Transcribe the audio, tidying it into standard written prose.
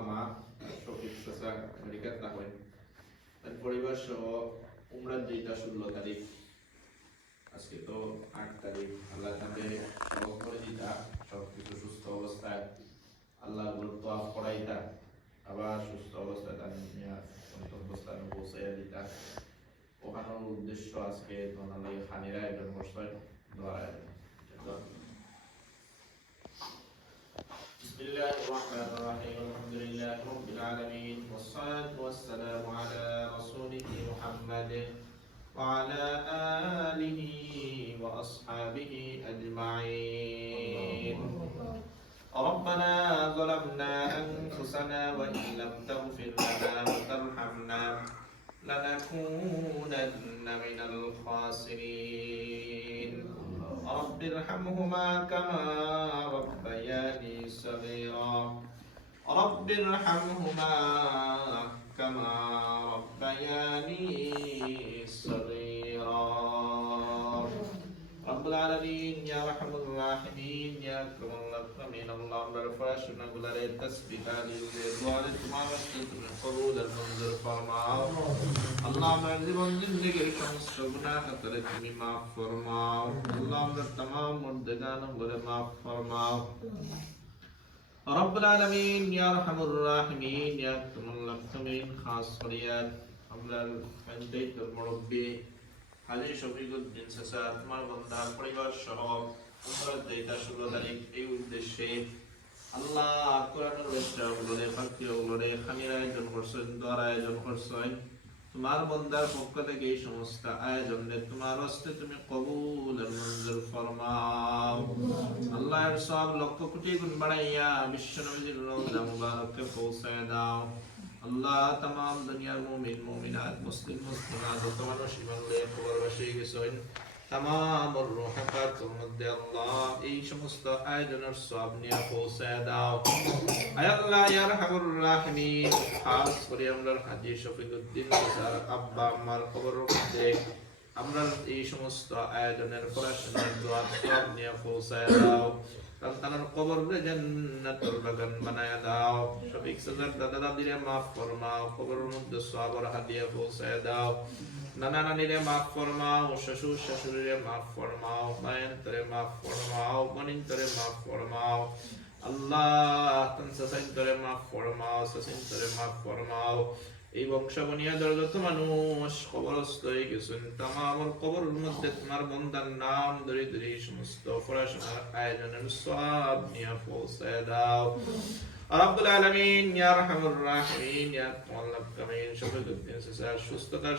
মামা শফিক চাচা আমেরিকাত থাকেন তার পরিবার সহ উমরার যেটা 16 তারিখ, আজকে তো 8 তারিখ। আল্লাহ তাকে সবক করে দিতা, সবকিছু সুস্থ অবস্থায় আল্লাহ গুরুত্ব পড়াইতা, আবার সুস্থ অবস্থায় তার গন্তব্যস্থানে পৌঁছাইয়া দিতা। ওখানের উদ্দেশ্য আজকে ধনালী খানিরা একজন বসেন দোয়া। بسم الله الرحمن الرحيم الحمد لله رب العالمين والصلاة والسلام على رسوله محمد وعلى آله وأصحابه أجمعين. ربنا ظلمنا أنفسنا وإن لم تغفر لنا وترحمنا لنكونن من الخاسرين. رب ارحمهما كما ربياني صغيرا. رب ارحمهما كما ربياني صغيرا. رب العالمين يا رحم الراحمين يا أكرم الأكرمين. اللهم رفعنا بلاد التسبيح للدعاء تمام قبول المنذر فرماओ. اللهم জীবন জিন্দেগির সমস্ত গুনাহ খাতারে তুমি maaf ফরমাও। اللهم तमाम मुर्दगान गुनाह maaf फरमाओ. رب العالمين يا ارحم الراحمين يا اكرم الاكرمين. খাস ফরিয়াদ আমরা ফেন্ডেটর মুরব্বি হাজী শফিকুদ্দিন চাচা তোমার বান্দা পরিবার সহ উমরার যেটা 16 তারিখ এই উদ্দেশ্যে আল্লাহ কোরআনের বলে ফাকিরগুলোরে খানির আয়োজন করছেন, দোয়ার আয়োজন করছেন। তোমার বান্দার পক্ষ থেকে এই সমস্ত আয়োজনে তোমার হস্তে তুমি কবুল আর মঞ্জুর ফরমাও। আল্লাহর সব লক্ষ কোটি গুণ বাড়াইয়া বিশ্ব নবীর রওজা মুবারককে পৌঁছায় দাও। আল্লাহ तमाम দুনিয়ার মুমিন মুমিনাত মুসলিম মুসলিমাত যত মানুষ ঈমান লয়ে কবরবাসী গেছেন तमाम রূহাকাতের মধ্যে আল্লাহ এই সমস্ত আয়োজনের সওয়াব নিয়ে পৌঁছায় দাও। আয় আল্লাহ ইয়া আরহামুর রাহিমিন, খাস করে আমরা হাজী শফিকুদ্দিন স্যার আব্বা আম্মার কবরের মধ্যে আমরা এই সমস্ত আয়োজনের পড়াশোনার দোয়া সওয়াব নিয়ে পৌঁছায় দাও। তার কবরে জান্নাতুল বাগান বানায়া দাও। শফিক স্যার দাদা দাদিরে maaf ফরমাও, কবরের মধ্যে সওয়াব আর হাদিয়া পৌঁছায় দাও। নানা নানিরে maaf ফরমাও, শ্বশুর শাশুড়িরে maaf ফরমাও, মায়েন্তরে maaf ফরমাও, বোনিন্তরে maaf ফরমাও। আল্লাহ তান সাসাইন্তরে maaf ফরমাও, সাসিন্তরে maaf ফরমাও। এই বংশ বুনিয়াদের যত মানুষ কবরস্থ হয়ে গেছেন তামাম কবরের মধ্যে তোমার বান্দার নাম ধরে ধরে সমস্ত পড়াশোনার আয়োজনের সওয়াব নিয়ে পৌঁছায় দাও। রব্বুল আলামিন ইয়া আরহামুর রাহিমিন ইয়া আরহামুর রাহিমিন। শফিকুদ্দিন চাচা সুস্থতার